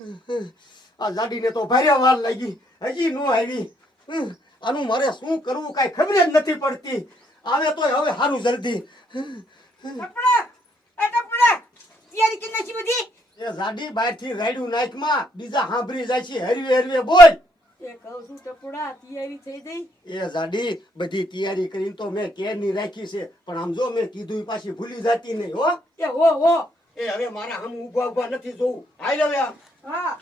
આ જાડીને તો ભારે વાર લાગી, હજી નો આવી. આનું મારે શું કરવું કાંઈ ખબર જ નથી પડતી. આવે તોય હવે સારું જલ્દી. એ જાડી બહારથી રાડ્યું નાખમાં બીજા સાંભળી જાય છે. હરવે હરવે બોલ. એ કહું છું ટપુડા તૈયારી થઈ ગઈ? એ જાડી બધી તૈયારી કરીને તો મેં કેરની રાખી છે, પણ આમ જો મેં કીધું પાછી ભૂલી જતી નહીં હો. એ હો એ હવે મારા આમ ઊભા ઊભા નથી જોવું. હાલ હવે આમ. હા.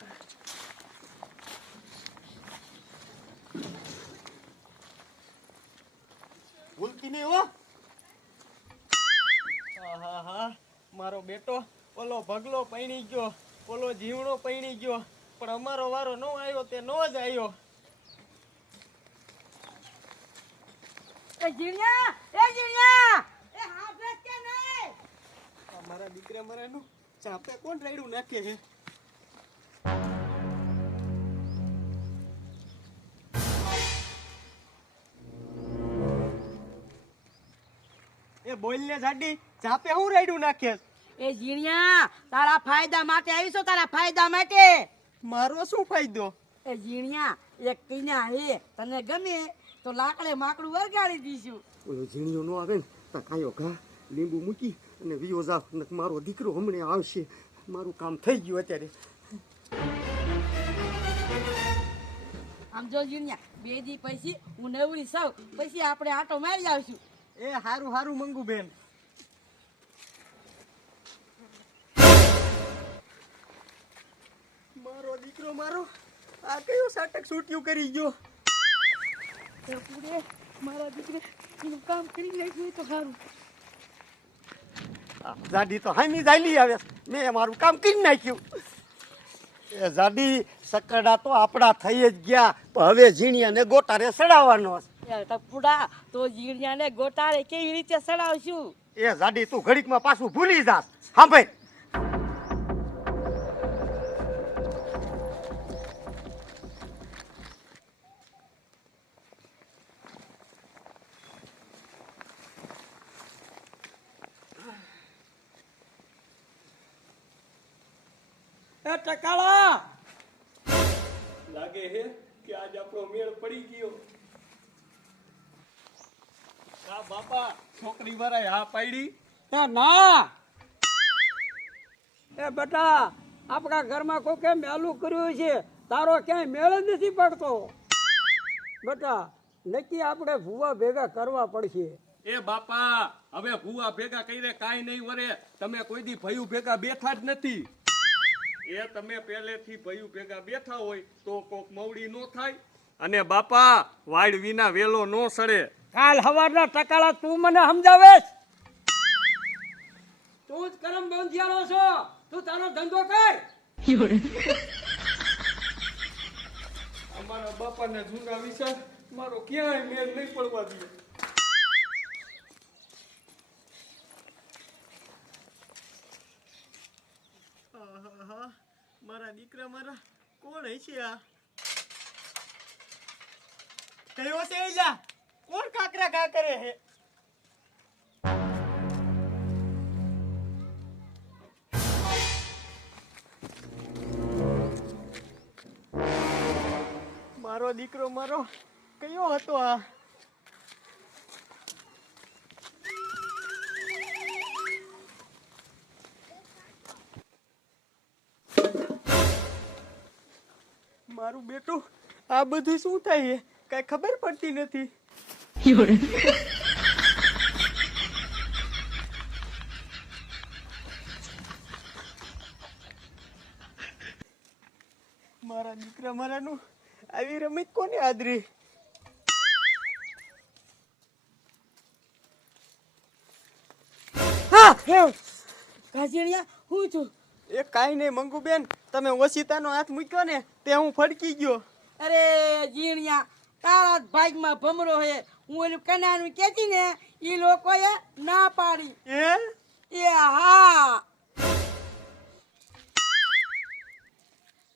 ભૂલતી નહીં હો. હા મારો બેટો ઓલો ભગલો પૈણી ગયો, ઓલો જીવણો પૈણી ગયો, પણ અમારો વારો નો આવ્યો તે નો જ આવ્યો. એ હા ભેટ કે નહીં? મારા દીકરા મારાનું ચાપે કોણ રાયડું નાખે છે? એ બોલ ને જાડી, ચાપે હું રાયડું નાખે? એ જીણિયા તારા ફાયદા માટે આવીશો, તારા ફાયદા માટે. મારો શું ફાયદો? એ જીણિયા એક કીના હે, તને ગમે તો લાકડે માકડું વરગાડી દઈશું. ઓલો ઝીણીઓ નો આવે ને તો કાયો ઘા લીંબુ મૂકી અને વિયો જા. મારો દીકરો હમણાં આવશે. મારું કામ થઈ ગયું અત્યારે. આમ જો જીણિયા, બે દી પછી હું નવરી સૌ, પછી આપણે આટો મારી આવશું. એ હારું હારું મંગુ બેન. મારો દીકરો મારો આ કયો સાટક છૂટ્યું કરી ગયો? પૂરે મારા દીકરે એનું કામ કરી નાખ્યું તો સારું. જાડી તો હામી જાયલી આવે. મેં મારું કામ કરી નાખ્યું. એ જાડી સકડા તો આપણા થઈ જ ગયા, પણ હવે ઝીણિયાને ગોટારે સડાવવાનો. ટપુડા તો જીણિયાને ગોટાળે કેવી રીતે સડાવશું? એ જાડી તું ઘડીકમાં પાછું ભૂલી જાસ. સાંભળ. એ ટકાળા લાગે હે કે આજ આપણો મેળ પડી ગયો. કા બાપા છોકરી વાળાએ હા પાડી? ના એ બેટા, આપણા ઘરમાં કોઈ કેમ મેલું કર્યું છે, તારો ક્યાંય મેળ જ નથી પડતો. બેટા નક્કી આપણે ભૂવા ભેગા કરવા પડશે. એ બાપા હવે ભૂવા ભેગા કઈને કાઈ નહીં વરે. તમે કોઈ દી ભયું ભેગા બેઠા જ નથી. એ તમે પહેલેથી ભયું ભેગા બેઠા હોય તો કોક મવડી નો થાય. અને બાપા વાડ વિના વેલો નો સડે. કાલ હવારના ટકાળા તું મને સમજાવેશ? તું જ કરમ બંધિયારો છો, તું તારો ધંધો કર. અમારા બાપાના જૂના વિચાર મારો ક્યાંય મેળ નહીં પડવા દે. મારા દીકરા મારા કોણ હશે આ? કયો છે એલા? કોણ કાકરા કા કરે હે? મારો દીકરો મારો કયો હતો આ? મારું બેટું આ બધું શું થાય છે કઈ ખબર પડતી નથી. મારા દીકરા મારાનું આવી રમત કોને આદરી? કાજીણિયા હું છું? એ કાઈ નહીં મંગુ બેન, તમે ઓશિતાનો હાથ મૂક્યો ને તે હું ફડકી ગયો. અરે જીણિયા, તારા ભાગમાં ભમરો હે. હું ઓલું કનાનું કેતી ને ઈ લોકોએ ના પાડી. એ હા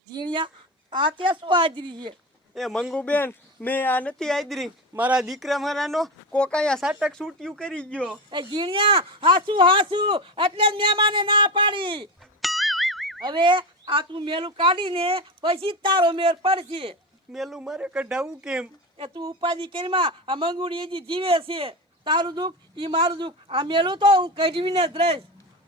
જીણિયા, આ તે શું હાજરી છે? એ મંગુ બેન, મેં આ નથી આદરી. મારા દીકરા મારાનો કોકાયા સાટક છૂટ્યું કરી ગયો. એ જીણિયા, હાસુ હાસુ એટલે જ મહેમાને ના પાડી. હવે આ તું મેલું કાઢીને પછી જ તારો મેળ પડશે. મેલું મારે કઢાવું કેમ? એ તું ઉપાધિ કરીમાં આ મંગુડી હજી જીવે છે. તારું દુઃખ ઈ મારું દુઃખ. આ મેલું તો હું કઢવીને જ રહીશ.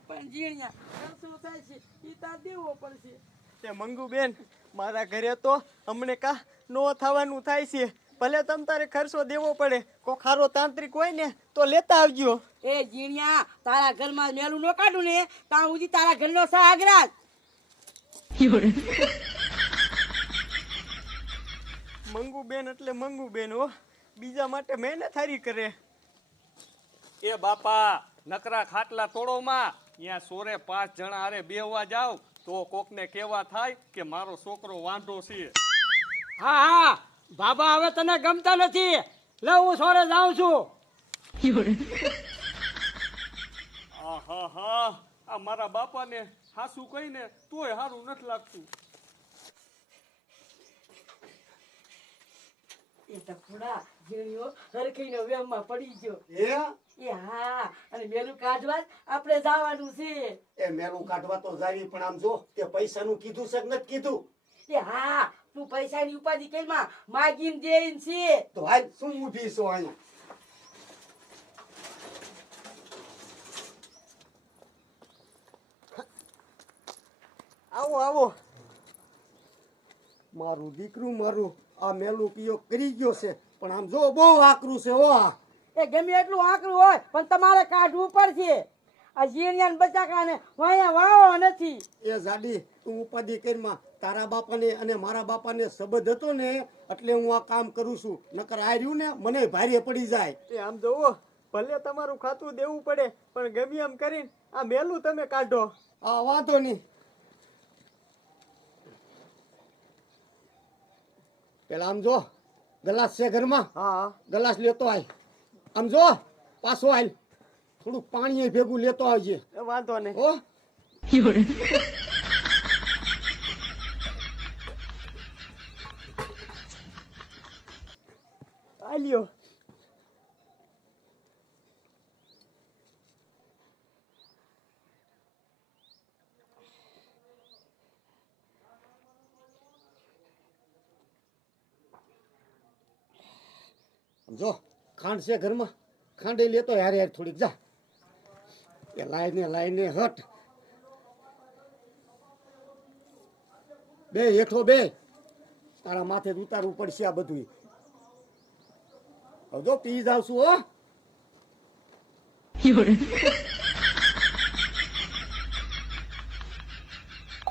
પણ જીણ્યા ખર્ચો થાય છે ઈ તાર દેવો પડશે. તે મંગુ બેન, મારા ઘરે તો હમણે કા નો થવાનું થાય છે. ભલે તમ તારે ખર્ચો દેવો પડે, કોઈ ખારો તાંત્રિક હોય ને તો લેતા આવજો. એ જીણ્યા તારા ઘરમાં મેલું ન કાઢું ને ત્યાં સુધી તારા ઘરનો સહાગરાજ. મંગુ બેન એટલે મંગુ બેન હો, બીજા માટે મહેનત હારી કરે. એ બાપા નકરા ખાટલા તોડોમાં ત્યાં સોરે 5 જણા હારે બેહવા જાવ તો કોકને કેવા થાય કે મારો છોકરો વાંઢો છે. હા હા બાબા હવે તને ગમતા નથી. લે હું સોરે જાઉં છું. આહાહા, આ મારા બાપાને હાસુ કહીને તોય હારું નથી લાગતું. એ ટપુડા જીણ્યો હરખીનો વેમમાં પડી ગયો. એ હા અને મેલું કાઢવા જ આપણે જવાનું છે. એ મેલું કાઢવા તો જાવી, પણ આમ જો તે પૈસાનું કીધું છે કે નથી કીધું? એ હા તું પૈસાની ઉપાધિ કરીમાં માગીને દેઈન છે. તો હાલ શું ઊભી છો અહીંયા? આવો આવો. મારું દીકરું મારું આ મેલું પીયો કરી ગયો છે, પણ આમ જો બહુ આકરું છે હો. આ એ ગમે એટલું આકરું હોય પણ તમારે કાઢવું પડશે. આ જીણિયાને બચાકાને વાયા વાવો નથી. એ જાડી તું ઉપાધિ કરીમાં તારા બાપાને અને મારા બાપાને સંબંધ હતો ને એટલે હું આ કામ કરું છું. નકર આ રહ્યું ને મને ભારે પડી જાય. એ આમ જોવો, ભલે તમારું ખાતું દેવું પડે પણ ગમે એમ કરીને આ મેલું તમે કાઢો. આ વાંધો નહીં. પેલા આમ જો ગલાસ છે ઘરમાં, હા ગલાસ લેતો આય. આમ જો પાછો આય, થોડુંક પાણી ભેગું લેતો આવજે એ વાંધો નહીં. હો. આલ્યો. જો ખાંડ છે ઘરમાં, ખાંડે લેતો હારે હારે થોડીક જા. એ લાઈને હટ. બે હેઠો બે, તારા માથે જ ઉતારવું પડશે આ બધું. હવે જો પી જાવ છું હો.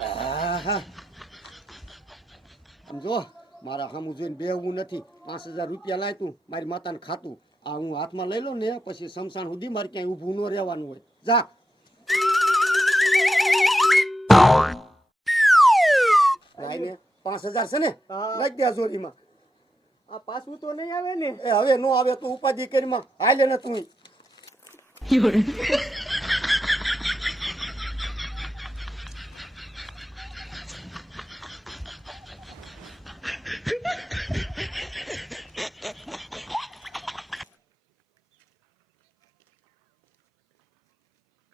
આહા. આમ જો મારા સામું જોઈને બેહવું નથી. 5,000 રૂપિયા લાય તું મારી માતાને ખાતું. આ હું હાથમાં લઈ લઉં ને પછી શમશાન સુધી મારે ક્યાંય ઊભું ન રહેવાનું હોય. જા. લાઈને 5,000 છે ને, હા. નાખ દે આ જોરીમાં. આ પાછું તો નહીં આવે ને? એ હવે નો આવે તો ઉપાધિ કરીમાં હાલે ને તું.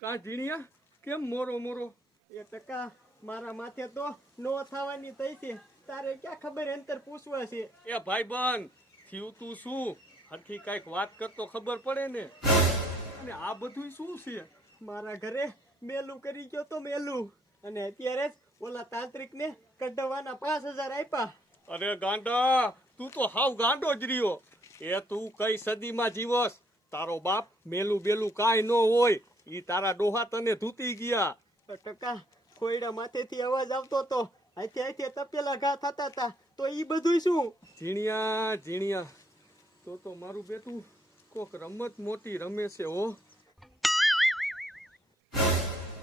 કા ઝીણિયા કેમ મોરો મોરો? એ ટકા મારા માથે તો નો થવાની થઈ છે. તારે ક્યાં ખબર અંતર પૂછવા છે? એ ભાઈબંધ થયું તું શું? હરખી કઈક વાત કરતો ખબર પડે ને. અને આ બધું શું છે? મારા ઘરે મેલું કરી ગયો તો મેલું, અને અત્યારે જ ઓલા તાંત્રિક ને કઢાવવાના 5,000 આપ્યા. અરે ગાંડા, તું તો હાવ ગાંડો જ રહ્યો. એ તું કઈ સદીમાં જીવસ? તારો બાપ મેલું બેલું કાંઈ ન હોય. ઈ તારા ડોહા તને ધૂતી ગયા. ટકા ખોયડા માથેથી અવાજ આવતો તો, હાથે હાથે તપેલા ઘા થતા હતા, તો ઈ બધું શું? ઝીણિયા ઝીણિયા, તો મારું બેટું કોક રમત મોટી રમે છે હો.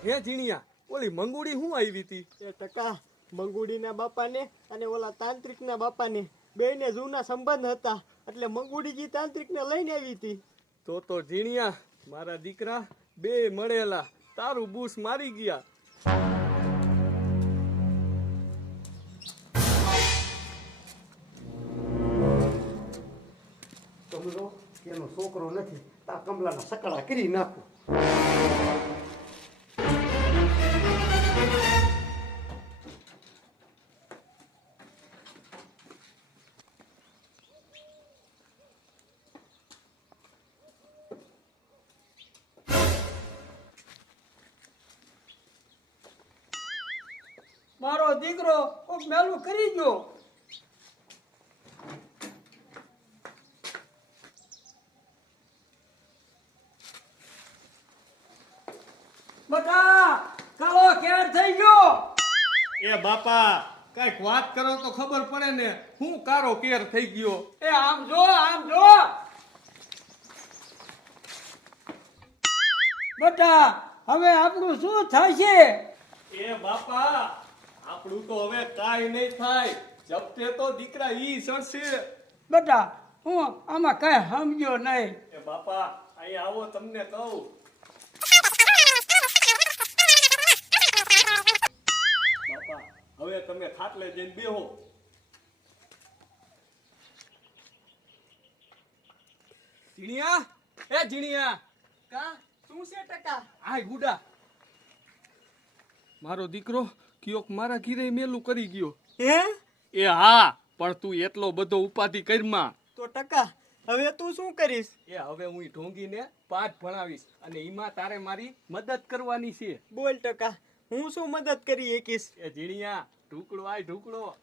હે ઝીણિયા, ઓલી મંગુડી હું આવી હતી? એ ટકા મંગુડીના બાપાને અને ઓલા તાંત્રિકના બાપાને બેયને જૂના સંબંધ હતા, એટલે મંગુડીજી તાંત્રિકને લઈને આવી હતી. તો ઝીણિયા મારા દીકરા બે મળેલા તારું બૂસ મારી ગયા. સમજો કે એનો છોકરો નથી, તા કમલાના સકડા કરી નાખું. દીકરો કોક મેલું કરી ગયો. બટા કાળો કેર થઈ ગયો. એ બાપા કઈક વાત કરો તો ખબર પડે ને, હું કારો કેર થઈ ગયો. એ આમ જો આમ જો. બટા હવે આપણું શું થાય છે? એ બાપા આપણું તો હવે કાઈ નહીં થાય. જપતે તો દીકરા ઈ સડશે. બટા હું આમાં કઈ સમજ્યો નહીં. એ બાપા અહીં આવો, તમને કહું. બાપા હવે તમે ખાટલે જઈને બેહો. જીણિયા, એ જીણિયા, કા શું છે ટકા? આય ગુડા. મારો દીકરો કયોક મારા ઘીરે મેલું કરી ગયો. હે? એ હા, પણ તું એટલો બધો ઉપાધિ કરમાં. તો ટકા હવે તું શું કરીશ? એ હવે હું ઈ ઢોંગીને પાઠ ભણાવીશ અને એમાં તારે મારી મદદ કરવાની છે. બોલ ટકા, હું શું મદદ કરી શકીશ? એ જીણિયા, ઢુકડો આય ઢુકડો.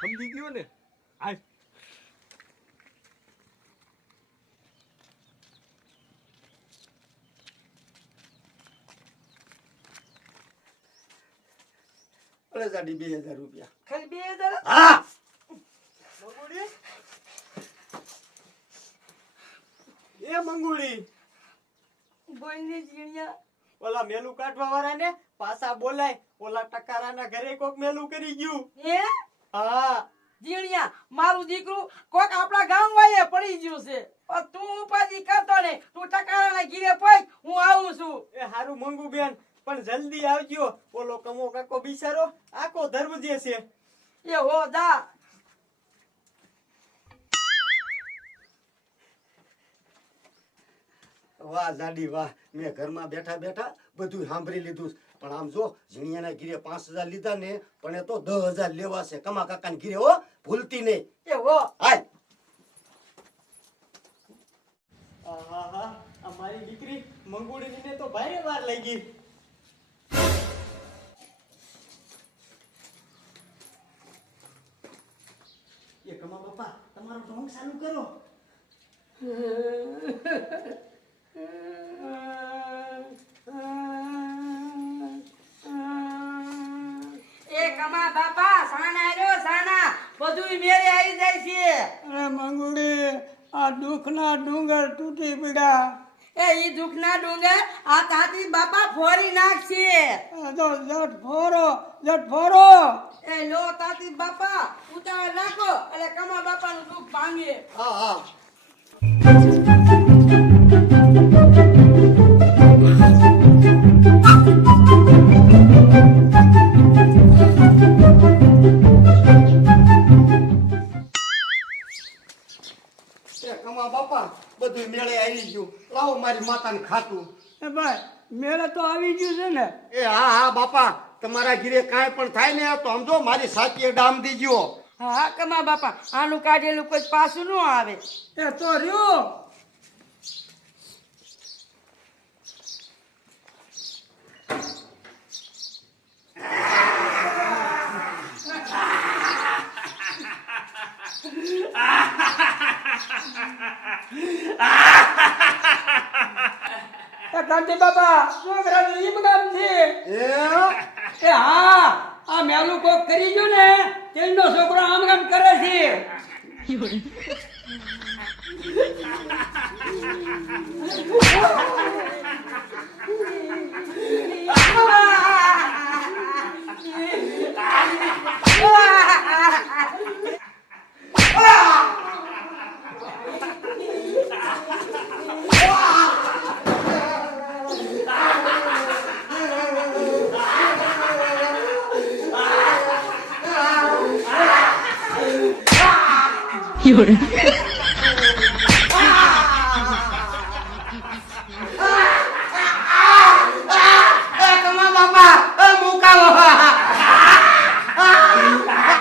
સમજી ગયો ને? આય. અરે જાડી 2000 રૂપિયા. ખાલી 2000? હા મંગુડી? એ મંગુડી, બોલને જીણિયા. ઓલા મેલું કાઢવા વાળાને પાછા બોલાય. ઓલા ટકારાના ઘરે કોક મેલું કરી ગયું. હે? હા. જીણિયા મારું દીકરું કોક આપણા ગામ વાળે પડી ગયું છે. પણ તું ઉપાધિ કરતો ને, તું ટકારાના ઘીરે પગ, હું આવું છું. એ હારું મંગુ બેન, પણ જલ્દી આવજો. ઓલો કમો કાકો બિચારો આખો ધર્મજે છે. એ હો દા. વાહ જાડી વાહ, મેં ઘરમાં બેઠા બેઠા બધું સાંભળી લીધું. પણ આમ જો ઝીણિયાના ઘીરે 5000 લીધા ને, પણ એ તો 10000 લેવા છે કમા કાકાના ઘીરે. હો ભૂલતી નહીં. એ હો. હાય. આહાહા, આ મારી દીકરી મંગુડીને તો ભારે વાર લાગી. એ કમા બાપા, તમારો ઢોંગ ચાલુ કરો. એ કમા બાપા સાના રહ્યો સાના, બધુંય મેરે આવી જાય છે. અરે મંગુડી, આ દુઃખના ડુંગર તૂટી પડ્યા. એ ઈ દુઃખના ડુંગર આ તાતી બાપા ફોરી નાખશે. આ તો જટ ફોરો. એ લો તાતી બાપા ઉતાવળ નાખો એટલે કમા બાપાનું દુઃખ ભાંગે. હા હા. એ કમા બાપા બધું મેળે આવી ગયું. લાવો મારી માતાને ખાતું. એ ભાઈ મેળે તો આવી ગયું છે ને? એ હા હા બાપા, તમારા ઘીરે કાંઈ પણ થાય ને તો સમજો મારી સાચી ડામ દીજો. હા હા કમા બાપા, આનું કાઢેલું કોઈ પાછું ન આવે. એ તો રહ્યો. એ કાંતિ બાપા, છોકરાનું ઈમ કામ છે. એ હા, આ મેલું કોક કરી ગયું ને, તેનો છોકરો આમ કામ કરે છે.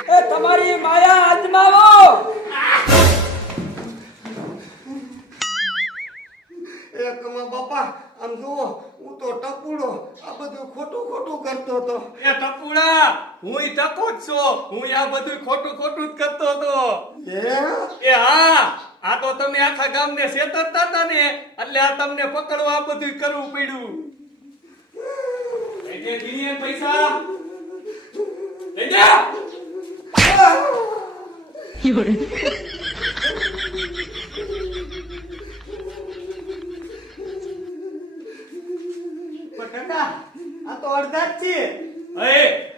એ તમારી માયા અજમાવો. એ કમા બાપા, આમ જુઓ હું તો ટપુડો આ બધું ખોટું ખોટું કરતો હતો. એ ટપુડા હું ટકો જ છું. હું આ બધું ખોટું ખોટું જ કરતો હતો. એ હા, આ તો તમે આખા ગામને છેતરતા હતા ને એટલે આ તમને પકડવા આ બધું કરવું પડ્યું. લઈ દે ગિનિયન પૈસા લઈ દે. પણ કાકા આ તો અડધા જ છે. એ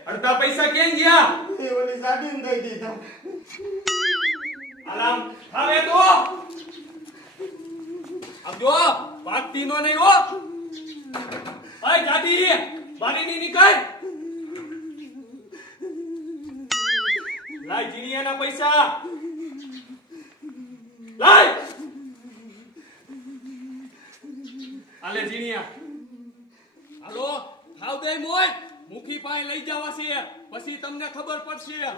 અડધા પૈસા ક્યાં ગયા? એ ઓલી સાડીને દઈ દીધા. આરામ આવે તો આમ જો વાગતી નો નહીં હો. અય જાદી બારી ની નીકળ. લાય જીનિયાના પૈસા લાય. આલે જીનિયા હાલો ખાવ દે મોય મુખી પાસે લઈ જવા છે પછી તમને ખબર પડશે.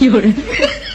You're